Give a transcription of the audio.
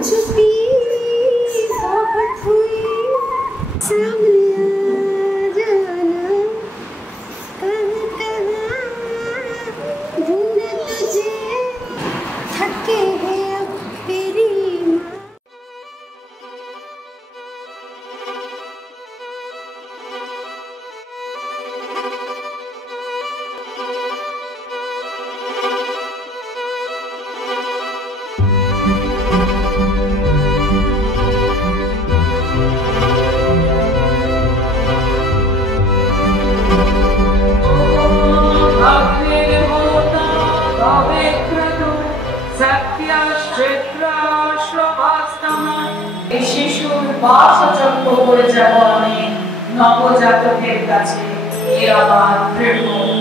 छुपी बहुत हुई सामने आ जाना कहाँ कहाँ ढूंढे तुझे थके हैं अब तेरी माँ। শিশুর বাসচক্র করে যাব আমি নবজাতকের কাছে এ আমার দৃঢ়